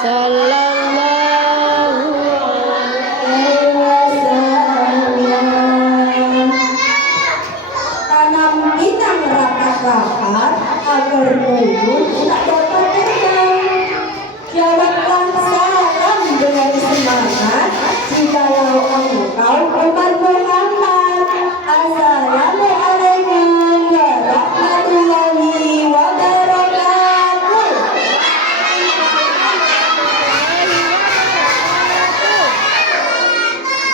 sallallahu alaihi wasallam. Tanam bidang rapat-rapat agar mulut tak dapat terbang. Jawablah salam dengan semangat, jikalau engkau umat Muhammad. Assalamualaikum warahmatullahi wabarakatuh.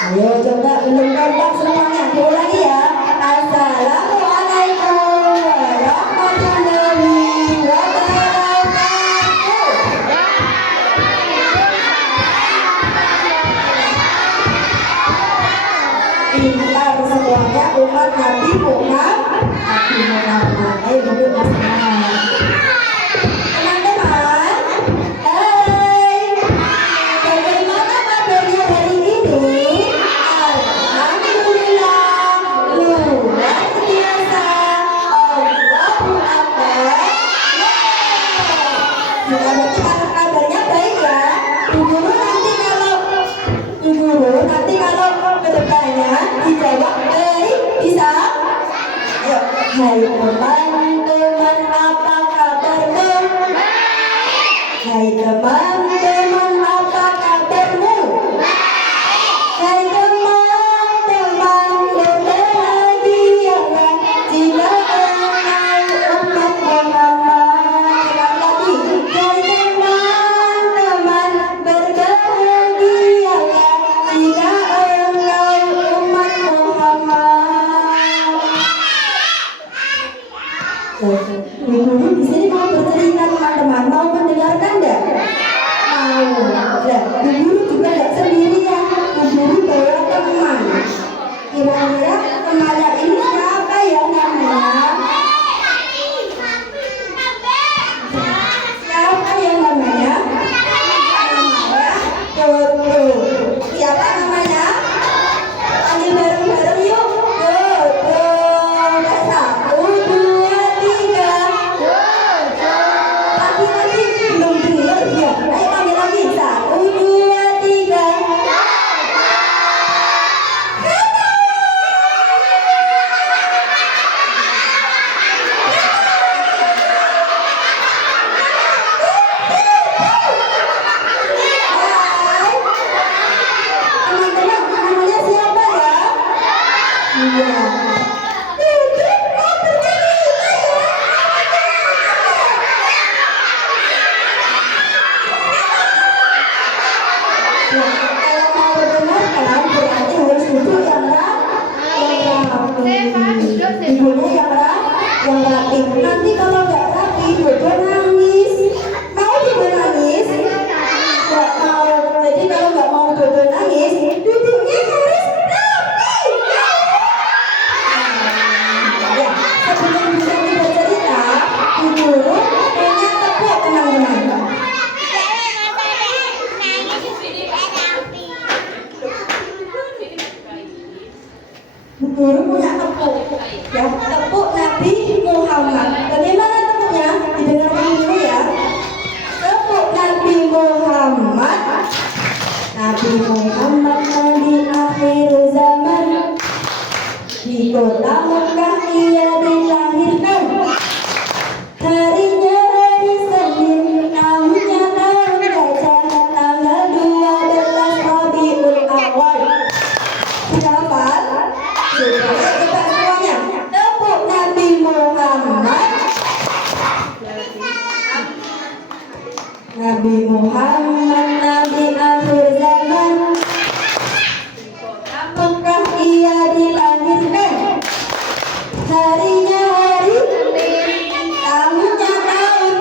Ayo coba belum kompak semuanya, diulangi ya. Assalamualaikum warahmatullahi wabarakatuh. Pintar semuanya umat Nabi Muhammad. Ayo duduk bersama. Teman-teman, bagaimana kabarnya hari ini? Alhamdulillah, luar biasa. Allahu Akbar. Juga berarti kabarnya baik ya. Bu Guru nanti kalau kedepannya dijawab baik bisa. Ayo, hai teman-teman, apa kabarmu? Hai teman-teman, apa kabarmu? Hai teman-teman, berbahagialah jika engkau umat Muhammad. Lagi, hai teman-teman, berbahagialah jika engkau umat Muhammad. Guru di sini mau bercerita teman-teman, mau mendengarkan enggak? Mau. Nah, guru juga enggak sendirian, guru bawa teman. Kira-kira temannya ini siapa ya namanya? Siapa yang namanya? Dodo. Siapa namanya? Panggil bareng-bareng yuk. Dodo. Satu, dua, tiga. Lagi-lagi belum dengar ya. Ayo panggil lagi. Satu, dua, tiga. Teman-teman, namanya siapa ya? Iya. Duduk, mau bercerita ya? Kalau mau mendengarkan berarti harus duduk yang rapi. Ibunya yang rapi. Nanti kalau nggak rapi, Dodo nangis. Mau Dodo nangis? Nggak mau. Jadi kalau nggak mau Dodo nangis, duduknya harus rapi. Ya, sebelum bisa bercerita, Ibu punya tepuk teman-teman. Bu Guru punya tepuk, ya, tepuk Nabi Muhammad. Bagaimana tepuknya? Didengarkan dulu ya. Tepuk Nabi Muhammad. Nabi Muhammad nabi akhir zaman. Di kota Mekah ia dilahirkan. Harinya hari Senin, tahunnya tahun gajah, tanggal 12 Rabiul Awal. Sudah hafal? Sudah. Coba semuanya. Tepuk Nabi Muhammad. Nabi Muhammad, Nabi akhir zaman. Mekah ia dilahirkan. Harinya hari, tahunnya tahun,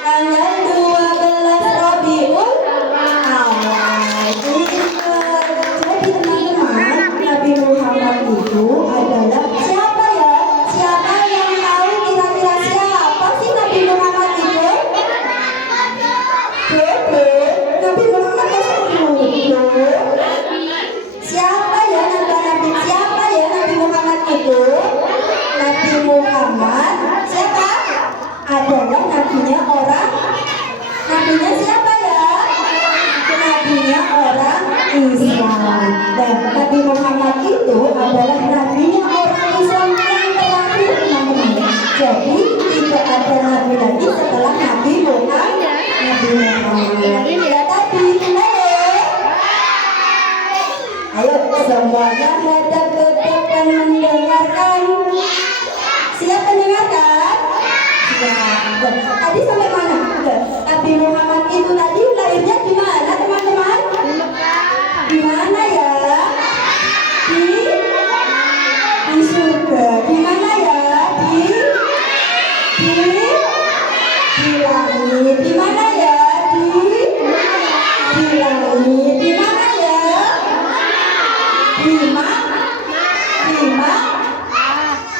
tanggal 12 Rabiul Awal. Jadi teman-teman, Nabi Muhammad itu adalah siapa ya? Siapa yang tahu kira-kira siapa sih Nabi Muhammad itu? Dodo. Nabi Muhammad. Ya tadi, ayo semuanya hadap ke depan mendengarkan. Siap mendengarkan? Siap. Tadi sampai mana? Nabi Muhammad itu tadi lahirnya di mana teman-teman? Di mana ya? Di surga. Di mana ya? Di langit. Di mana ya? Di langit. Di mana ya?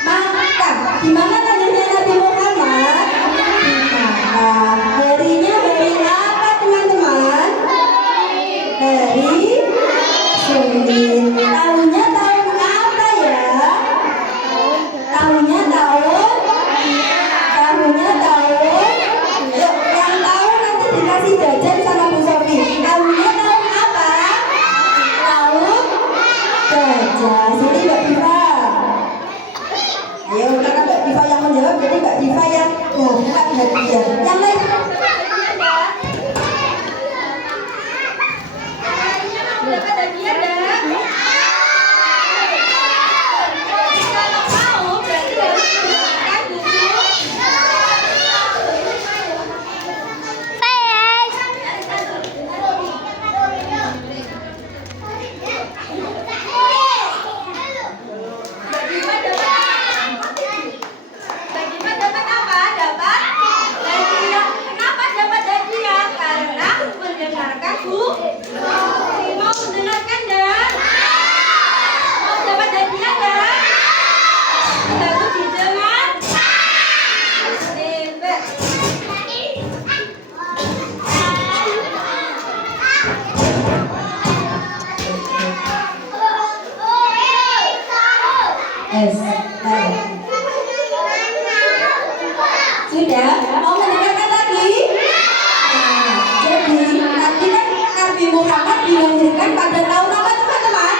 Makkah. Di mana lahirnya Nabi Muhammad? Di Makkah. Harinya hari apa teman-teman? Hari Senin. Tahunnya tahun apa ya? Tahunnya tahun. Yuk, yang tahu nanti dikasih jajan sama Bu Sofi. Tahunnya tahun apa? Tahun gajah. Sini Mbak Diva. Ayo, karena Mbak Diva yang menjawab, jadi Mbak Diva yang bukan hadiah. Yang lain dapat hadiah dah. Kalau mau berarti harus menggunakan buku. Bagaimana dapat apa? Dapat hadiah. Kenapa dapat hadiah? Karena mendengarkan Bu. Mau mendengarkan dah? Mau dapat hadiah dah? Baru didengar. Hebat. Sudah? Mau mendengarkan lagi? Jadi tadi kan Nabi Muhammad dilahirkan pada tahun apa teman-teman?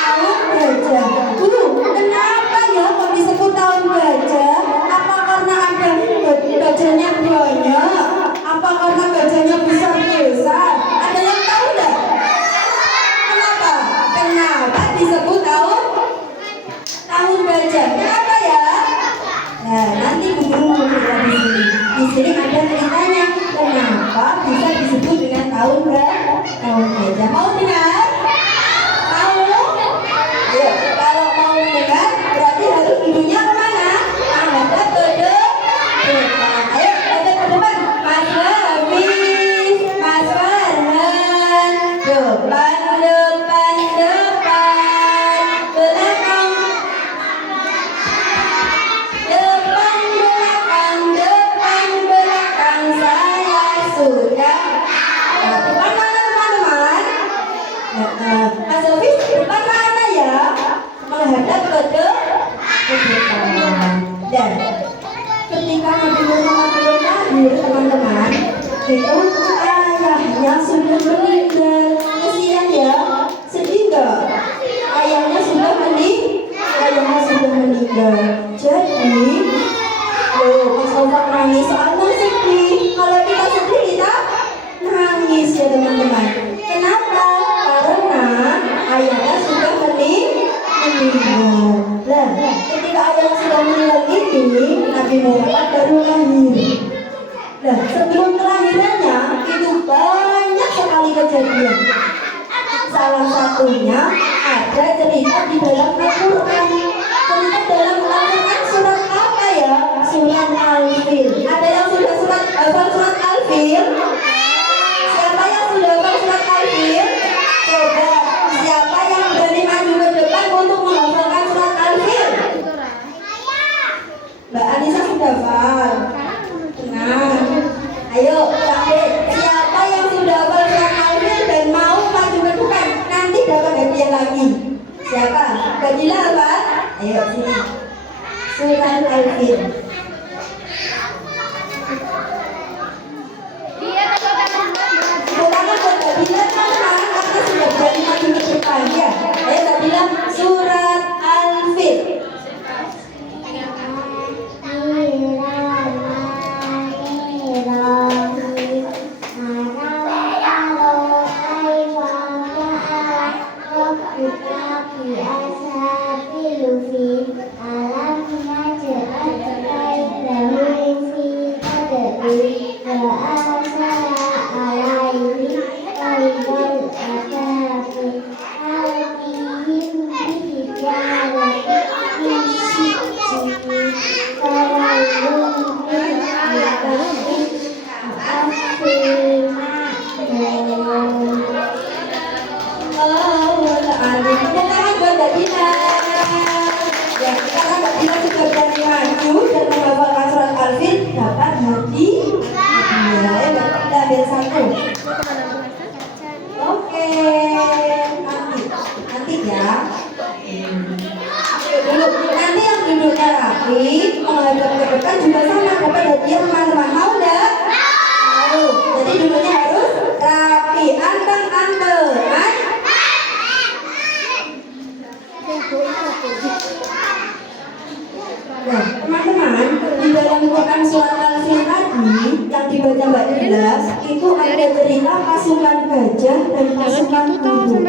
Tahun gajah. Kenapa ya kok disebut tahun gajah? Apa karena ada gajahnya banyak? Apa karena gajahnya besar-besar? Ada yang tahu enggak? Kenapa disebut tahun gajah? Kenapa ya? Nah, nanti Bu Guru mau cerita di sini. Di sini ada ceritanya. Kenapa bisa disebut dengan tahun gajah? Mau dengar? Mau? Ayo, kalau mau mendengar berarti harus dulunya kemana? Hadap ke depan. Ayo, hadap ke depan. Mas Hafiz, Mas Farhan, depan. Belakang. Depan, belakang. Saya sudah. Nah, depan mana teman-teman? Mas Hafiz, depan mana ya? Menghadap ke depan. Dan ketika Nabi Muhammad belum lahir teman-teman, itu ayahnya sudah meninggal. Kasihan ya, sedih nggak? Ayahnya sudah meninggal. Jadi, Mas Taufik nangis soalnya sedih. Kalau kita sedih kita nangis ya teman-teman. Kenapa? Karena ayahnya sudah meninggal. Nah, ketika ayahnya sudah meninggal ini, Nabi Muhammad baru lahir. Nah, sebelum kelahirannya itu banyak sekali kejadian. Salah satunya ada cerita di dalam Al-Quran. Cerita dalam Al-Quran surat apa ya? Surat Al-Fil. Ada yang sudah hafal surat Al-Fil? Siapa yang sudah hafal surat Al-Fil? Coba, siapa yang berani maju ke depan untuk menghafalkan surat Al-Fil? Mbak Anissa sudah hafal. Nah, ayo sampai siapa yang sudah hafal surat Al-Fil dan mau maju ke depan, nanti dapat hadiah lagi. Siapa? Badila apa? Ayo sini. Surat Al-Fil. Bukan buat Badila kan? Karena sudah berani maju ke depan ya. Ayo Badila, surat Al-Fil. Tapi menghadap ke depan juga sama dapat hadiah teman-teman. Mau enggak? Mau. Jadi dulunya harus rapi, anteng-anteng. Nah, teman-teman, di dalam Quran surat Al-Fil tadi yang dibaca Mbak Dila itu ada cerita pasukan gajah dan pasukan burung.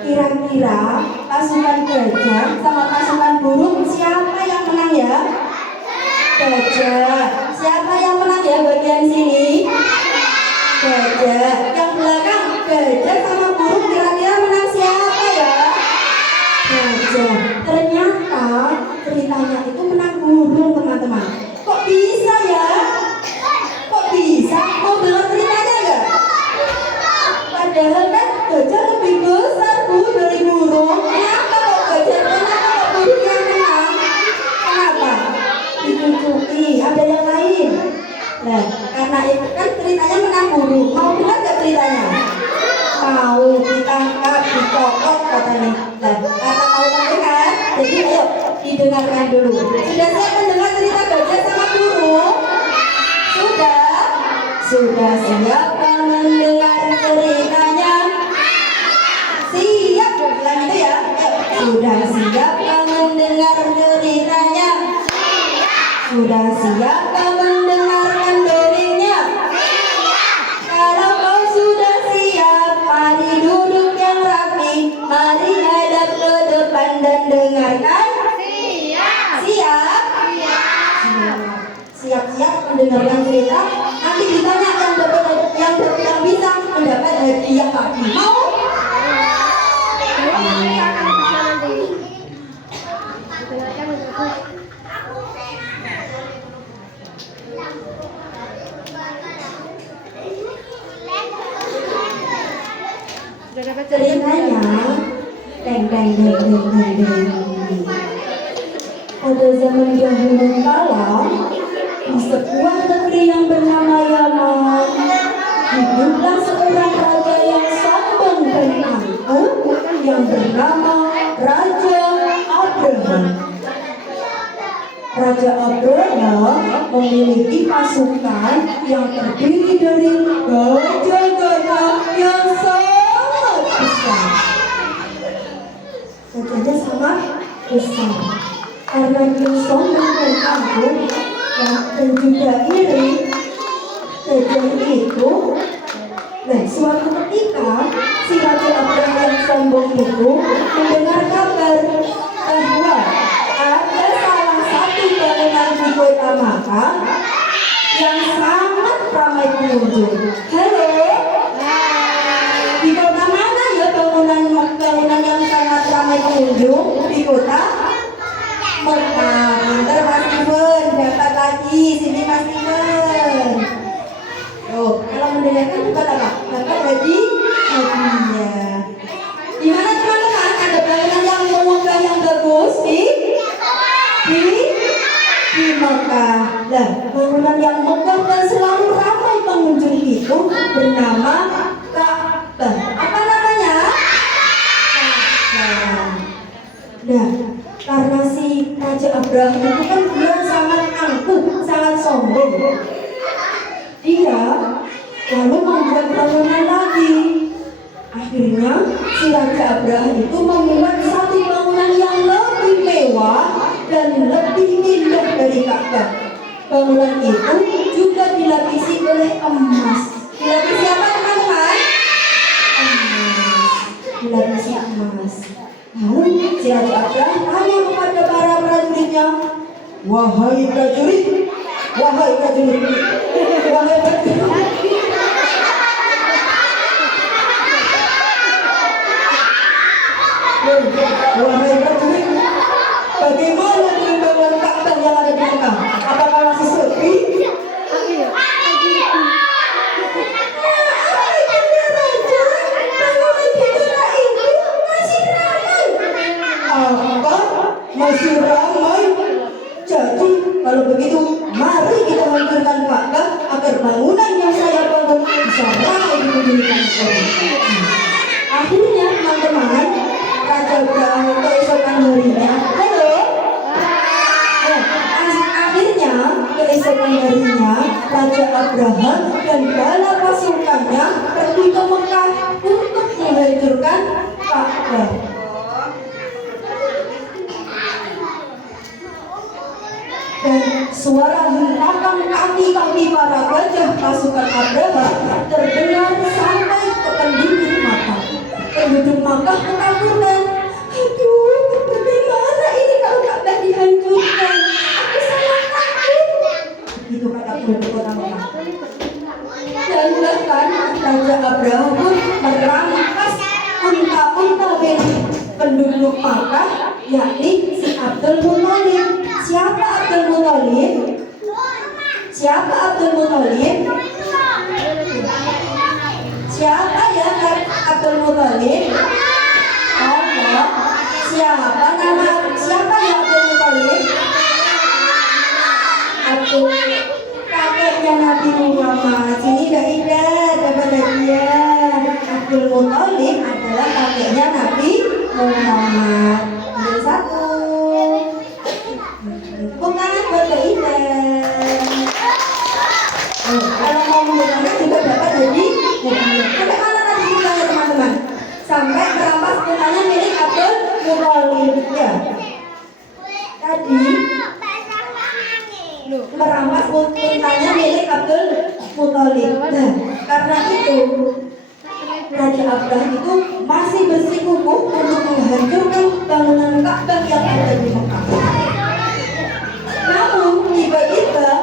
Kira-kira pasukan gajah sama pasukan burung siapa yang menang ya? Gajah. Siapa yang menang ya bagian sini? Gajah. Yang belakang gajah sama burung kira-kira menang siapa ya? Gajah. Ternyata ceritanya itu menang burung teman-teman. Kok bisa ya? Kok bisa? Mau dengar ceritanya enggak? Padahal kan gajah lebih besar dari burung. Kenapa kok gajah menang? Kenapa kok burung yang menang? Kenapa? Dicucuki. Ada yang lain? Nah, karena itu kan ceritanya menang burung. Mau dengar nggak ceritanya? Mau ditangkap, dicokot katanya. Nah, karena mau mendengar, jadi ayo didengarkan dulu. Sudah siap mendengar cerita gajah sama burung? Sudah? Sudah siap mendengar ceritanya? Siap, bilang itu ya. Sudah siap mendengar ceritanya? Sudah siap mendengarkan dongengnya? Kalau kau sudah siap, mari duduk yang rapi, mari hadap ke depan dan dengarkan. Siap? Siap-siap mendengarkan cerita. Nanti ditanya yang bisa mendapat hadiah lagi. Mau? Ceritanya deng. Pada zaman dahulu kala, di sebuah negeri yang bernama Yaman, hiduplah seorang raja yang sombong dan angkuh yang bernama Raja Abraham. Raja Abraham memiliki pasukan yang terdiri dari gajah-gajah yang sangat besar. Gajahnya sangat besar. Karena dia sombong dan angkuh dan juga iri, gajah itu. Nah, suatu ketika si Raja Abraham yang sombong itu mendengar kabar bahwa ada salah satu bangunan di kota Makkah yang sangat ramai pengunjung. Halo, di kota mana ya bangunan yang sangat ramai pengunjung? Di kota Mekah. Pintar Mas Steven, dapat lagi sini Mas Steven. Oh, kalau mendengarkan juga apa? Dapat hadiah. Di mana teman-teman ada bangunan yang megah yang bagus di Mekah. Nah, bangunan yang megah dan selalu ramai pengunjung itu bernama Ka'bah. Apa namanya? Ka'bah. Nah, karena si Raja Abraham itu kan dia sangat angkuh, sangat sombong. Dia lalu membuat bangunan lagi. Akhirnya si Raja Abraham itu membuat satu bangunan yang lebih mewah dan lebih indah dari Ka'bah. Bangunan itu juga dilapisi oleh emas. Dilapisi apa teman-teman? Emas. Dilapisi emas. Lalu si Raja Abraham tanya kepada para prajuritnya, wahai prajurit, wahai prajurit, wahai prajurit, bagaimana dengan bangunan Ka'bah yang ada di Mekah? Apakah masih sepi? Masih ramai. Jadi kalau begitu mari kita hancurkan Ka'bah agar bangunan yang saya bangun bisa ramai dikunjungi orang. Akhirnya teman-teman, Raja Abraham keesokan harinya, halo, Akhirnya, keesokan harinya, Raja Abraham dan bala pasukannya pergi ke Mekah untuk menghancurkan Ka'bah. Dan suara hentakan kaki-kaki para gajah pasukan Abraham terdengar sampai ke penduduk Makkah. Penduduk Makkah ketakutan. Aduh, bagaimana ini kalau Ka'bah dihancurkan? Aku sangat takut. Itu kata penduduk kota Makkah. Dan bahkan Raja Abraham pun merampas unta-unta milik penduduk Makkah, yakni si Abdul Muthalib. Siapa Abdul Muthalib? Siapa Abdul Muthalib? Siapa ya Abdul Muthalib? Allah. Siapa ya Abdul Muthalib? Abdul, kakeknya Nabi Muhammad. Sini gak ingat apa dia? Abdul Muthalib adalah kakeknya Nabi Muhammad. Ada satu. Tangan buat Mbak Ida. Kalau mau mendengarnya juga dapat jadi sampai mana tadi ceritanya teman-teman? Sampai merampas untanya milik Abdul Muthalib. Ya. Tadi merampas untanya milik Abdul Muthalib. Nah, karena itu Raja Abraham itu masih bersikukuh untuk menghancurkan bangunan Ka'bah yang ada di Mekah. Namun tiba-tiba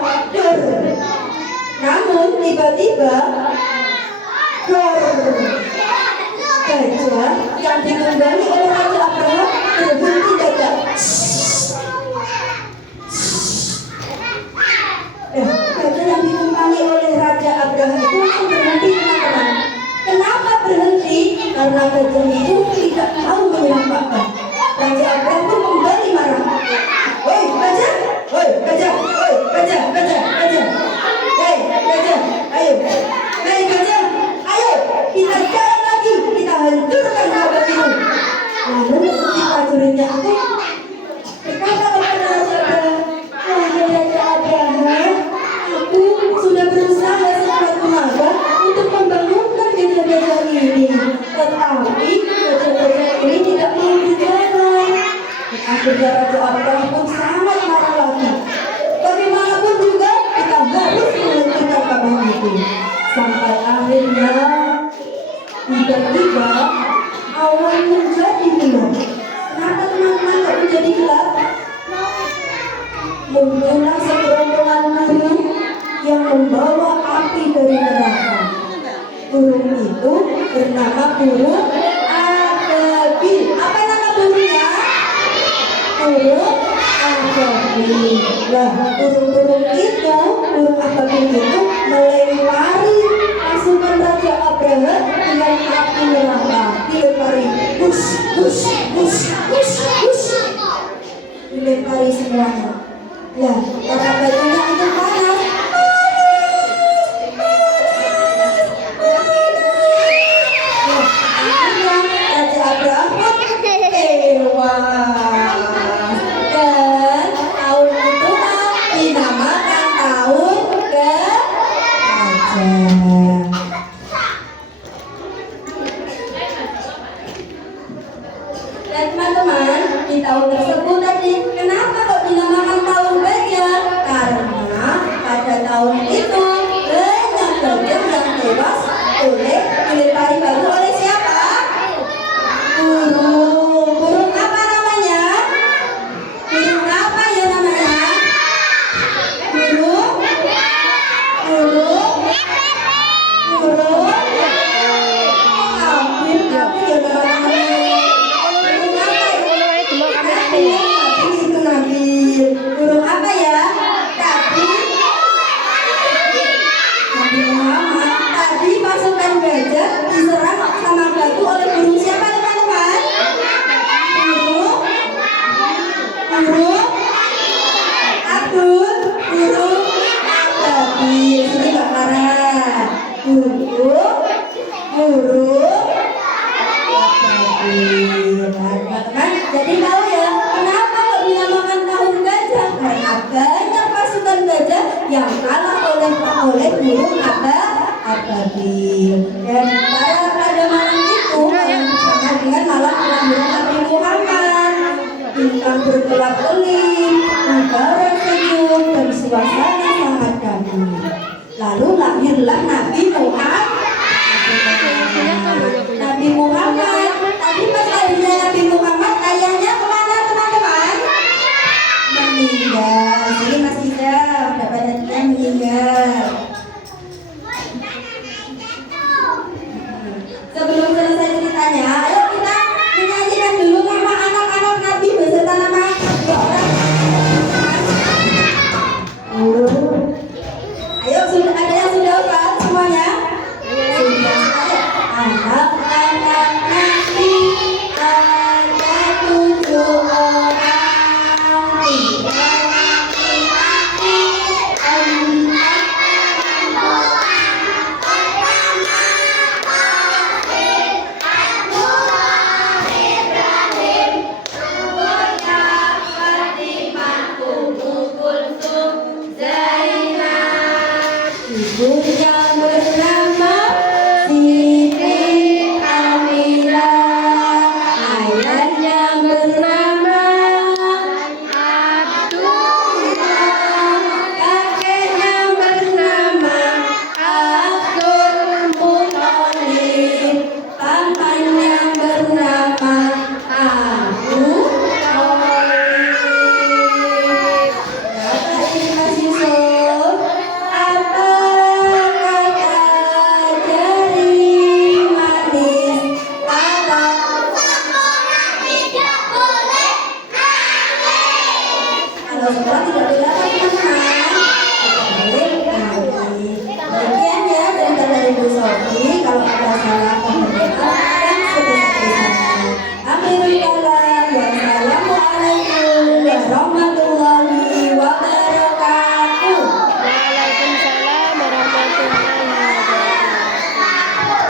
gajah yang ditunggangi oleh Raja Abraham berhenti dadak. Gajah yang ditunggangi oleh Raja Abraham itu langsung berhenti, teman-teman. Kenapa berhenti? Karena gajah itu tidak tahu menyerang Ka'bah. Raja Abraham pun kembali marah. Woi gajah, woi gajah, woi gajah, hei gajah, ayo, hei gajah, ayo, kita jalan lagi, kita hancurkan Ka'bah ini. Lalu si prajuritnya itu berkata kepada Raja Abraham, wahai Raja Abraham, aku sudah berusaha sekuat tenaga untuk membangunkan gajah-gajah ini, tetapi gajah-gajah ini tidak mau berjalan. Akhirnya Raja Abraham pun sangat marah lagi. Bagaimanapun juga kita harus menghancurkan Ka'bah itu. Sampai akhirnya tiba-tiba awan menjadi gelap. Kenapa teman-teman kok menjadi gelap? Muncullah segerombolan burung yang membawa api dari neraka. Burung itu bernama burung ababil. Apa nama burungnya? Burung ababil. Nah, burung-burung itu, burung ababil itu melempari pasukan Raja Abraham dengan api neraka. Dilempari, hush, hush, hush, hush, hush. Dilempari semuanya. Nah, kata bajunya itu panas. Raja Abraham pun tewas. Dan tahun itu dinamakan tahun gajah. Dan teman-teman, di tahun tersebut tadi, kenapa kok dinamakan tahun gajah? Karena pada tahun itu banyak gajah yang tewas oleh dilempari batu oleh siapa? Burung apa namanya? Burung apa ya namanya? Burung hampir ya namanya. Burung apa ya? Itu Nabil. Burung apa ya? Nabi Muhammad. Tadi pasukan gajah diserang sama batu oleh burung siapa teman-teman? Burung Abdul, burung ababil. Sini Mbak Farah. Burung ababil. Teman-teman, jadi tahu ya kenapa kok dinamakan tahun gajah? Karena banyak pasukan babil. Dan pada malam itu bersama dengan malam kelahiran Nabi Muhammad, bintang berkelap-kelip, udara sejuk dan suasana sangat damai. Lalu lahirlah Nabi Muhammad